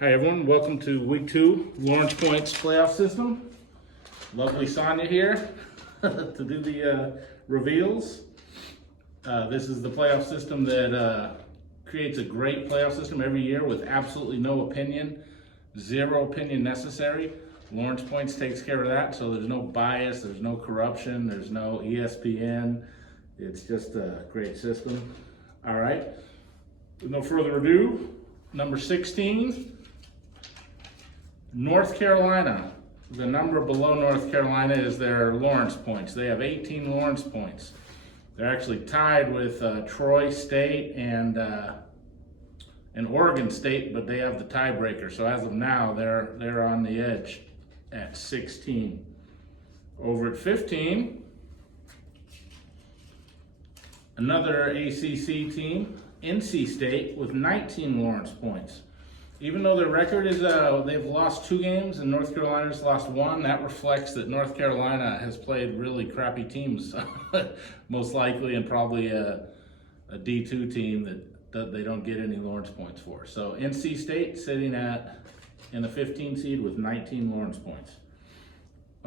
Hi everyone, welcome to week 2, Lawrence Point's playoff system. Lovely Sonia here to do the reveals. This is the playoff system that creates a great playoff system every year with absolutely no opinion, zero opinion necessary. Lawrence Points takes care of that, so there's no bias, there's no corruption, there's no ESPN. It's just a great system. All right, with no further ado, number 16. North Carolina. The number below North Carolina is their Lawrence points. They have 18 Lawrence points. They're actually tied with Troy State and Oregon State, but they have the tiebreaker. So as of now, they're on the edge at 16. Over at 15, another ACC team, NC State, with 19 Lawrence points. Even though their record is, they've lost 2 games and North Carolina's lost 1, that reflects that North Carolina has played really crappy teams, most likely, and probably a D2 team that they don't get any Lawrence points for. So NC State sitting in the 15 seed with 19 Lawrence points.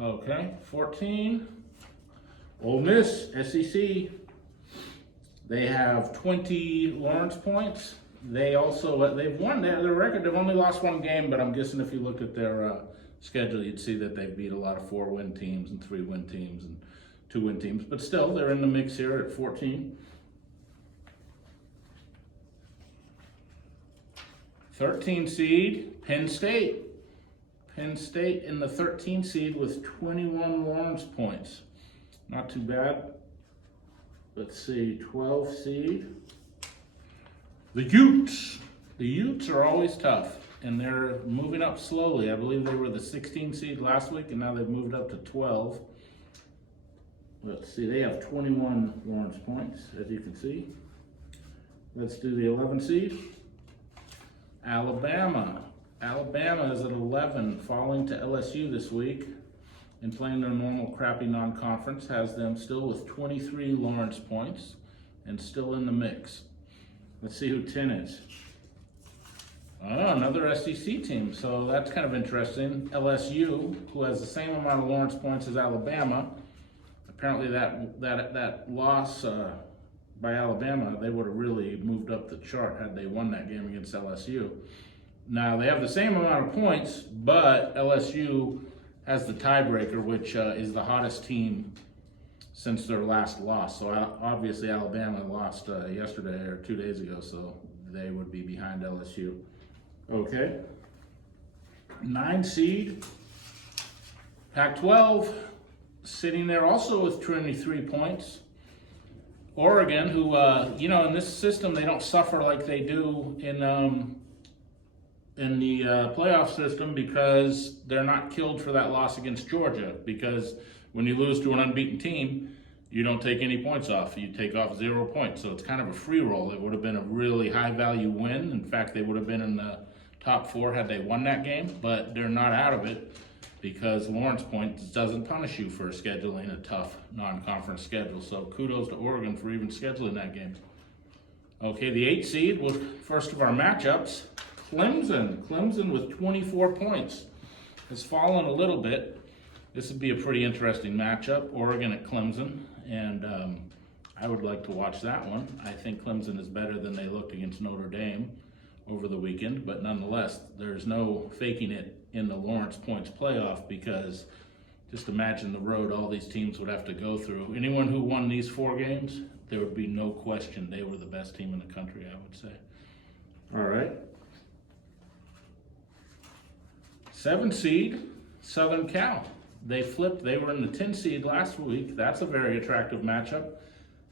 Okay, 14, Ole Miss, SEC. They have 20 Lawrence points. They've won their record. They've only lost 1 game, but I'm guessing if you look at their schedule, you'd see that they've beat a lot of 4-win teams and 3-win teams and 2-win teams. But still, they're in the mix here at 14. 13 seed, Penn State. Penn State in the 13 seed with 21 Lawrence points. Not too bad. Let's see, 12 seed. The Utes. The Utes are always tough, and they're moving up slowly. I believe they were the 16 seed last week, and now they've moved up to 12. Let's see, they have 21 Lawrence points, as you can see. Let's do the 11 seed. Alabama. Alabama is at 11, falling to LSU this week, and playing their normal crappy non-conference, has them still with 23 Lawrence points, and still in the mix. Let's see who 10 is. Oh, another SEC team, so that's kind of interesting. LSU, who has the same amount of Lawrence points as Alabama. Apparently that loss by Alabama, they would have really moved up the chart had they won that game against LSU. Now, they have the same amount of points, but LSU has the tiebreaker, which is the hottest team since their last loss. So obviously Alabama lost yesterday or 2 days ago, so they would be behind LSU. Okay. 9 seed, Pac-12, sitting there also with 23 points. Oregon, who, in this system, they don't suffer like they do in the playoff system, because they're not killed for that loss against Georgia, because when you lose to an unbeaten team, you don't take any points off. You take off 0 points. So it's kind of a free roll. It would have been a really high value win. In fact, they would have been in the top 4 had they won that game, but they're not out of it because Lawrence Points doesn't punish you for scheduling a tough non-conference schedule. So kudos to Oregon for even scheduling that game. Okay, the 8th seed, with first of our matchups, Clemson. Clemson with 24 points has fallen a little bit. This would be a pretty interesting matchup, Oregon at Clemson, and I would like to watch that one. I think Clemson is better than they looked against Notre Dame over the weekend, but nonetheless, there's no faking it in the Lawrence Points playoff, because just imagine the road all these teams would have to go through. Anyone who won these 4 games, there would be no question they were the best team in the country, I would say. All right. 7 seed, Southern Cal. They flipped. They were in the 10 seed last week. That's a very attractive matchup.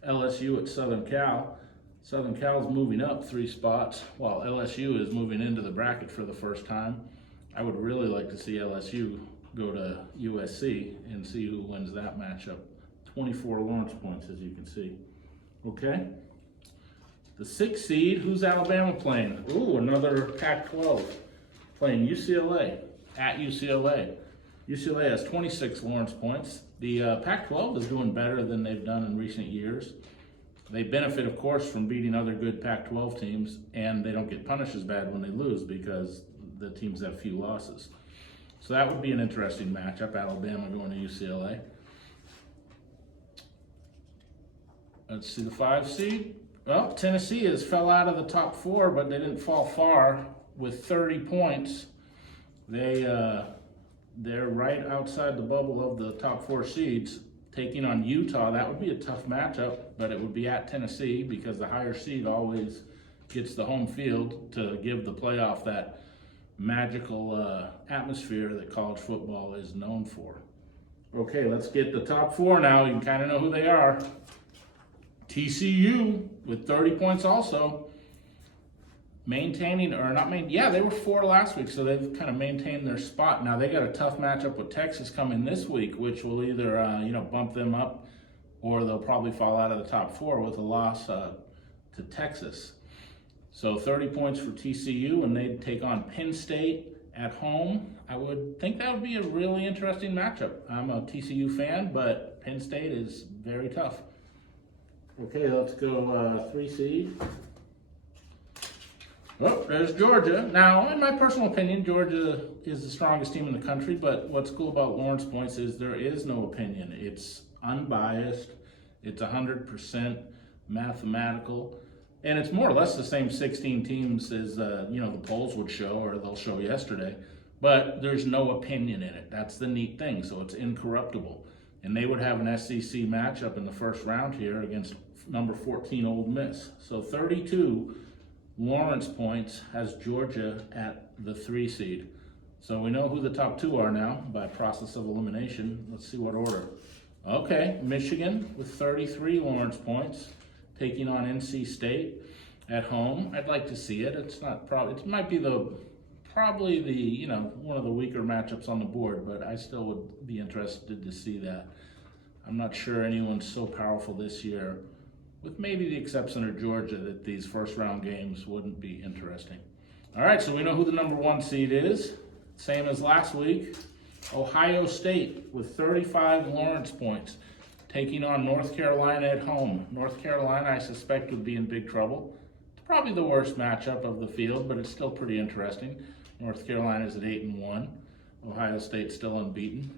LSU at Southern Cal. Southern Cal is moving up 3 spots, while LSU is moving into the bracket for the first time. I would really like to see LSU go to USC and see who wins that matchup. 24 Lawrence points, as you can see. Okay. The 6th seed, who's Alabama playing? Ooh, another Pac-12. Playing UCLA at UCLA. UCLA has 26 Lawrence points. The Pac-12 is doing better than they've done in recent years. They benefit, of course, from beating other good Pac-12 teams, and they don't get punished as bad when they lose because the teams that have few losses. So that would be an interesting matchup, Alabama going to UCLA. Let's see the 5 seed. Well, Tennessee has fell out of the top 4, but they didn't fall far with 30 points. They're right outside the bubble of the top 4 seeds, taking on Utah. That would be a tough matchup, but it would be at Tennessee because the higher seed always gets the home field to give the playoff that magical atmosphere that college football is known for. Okay, let's get the top 4 now. You can kind of know who they are. TCU with 30 points also. Maintaining, or not main, yeah, they were 4 last week, so they've kind of maintained their spot. Now they got a tough matchup with Texas coming this week, which will either bump them up, or they'll probably fall out of the top 4 with a loss to Texas. So 30 points for TCU, and they'd take on Penn State at home. I would think that would be a really interesting matchup. I'm a TCU fan, but Penn State is very tough. Okay, let's go 3 seed. Oh, there's Georgia. Now, in my personal opinion, Georgia is the strongest team in the country, but what's cool about Lawrence Points is there is no opinion. It's unbiased, it's 100% mathematical, and it's more or less the same 16 teams as the polls would show, or they'll show yesterday, but there's no opinion in it. That's the neat thing, so it's incorruptible. And they would have an SEC matchup in the first round here against number 14 Ole Miss. So 32 Lawrence Points has Georgia at the 3 seed. So we know who the top 2 are now by process of elimination. Let's see what order. Okay, Michigan with 33 Lawrence Points, taking on NC State at home. I'd like to see it. It's not probably, it might be probably one of the weaker matchups on the board, but I still would be interested to see that. I'm not sure anyone's so powerful this year, with maybe the exception of Georgia, that these first round games wouldn't be interesting. All right, so we know who the number 1 seed is. Same as last week. Ohio State with 35 Lawrence Points, taking on North Carolina at home. North Carolina, I suspect, would be in big trouble. It's probably the worst matchup of the field, but it's still pretty interesting. North Carolina's at 8-1. Ohio State's still unbeaten.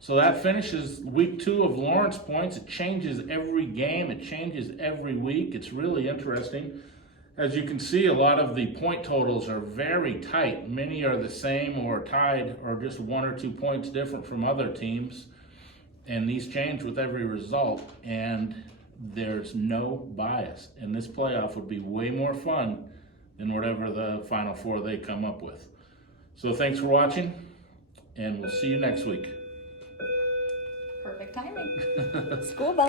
So that finishes week 2 of Lawrence Points. It changes every game. It changes every week. It's really interesting. As you can see, a lot of the point totals are very tight. Many are the same or tied, or just 1 or 2 points different from other teams. And these change with every result, and there's no bias. And this playoff would be way more fun than whatever the Final 4 they come up with. So thanks for watching, and we'll see you next week. Perfect timing. School bell.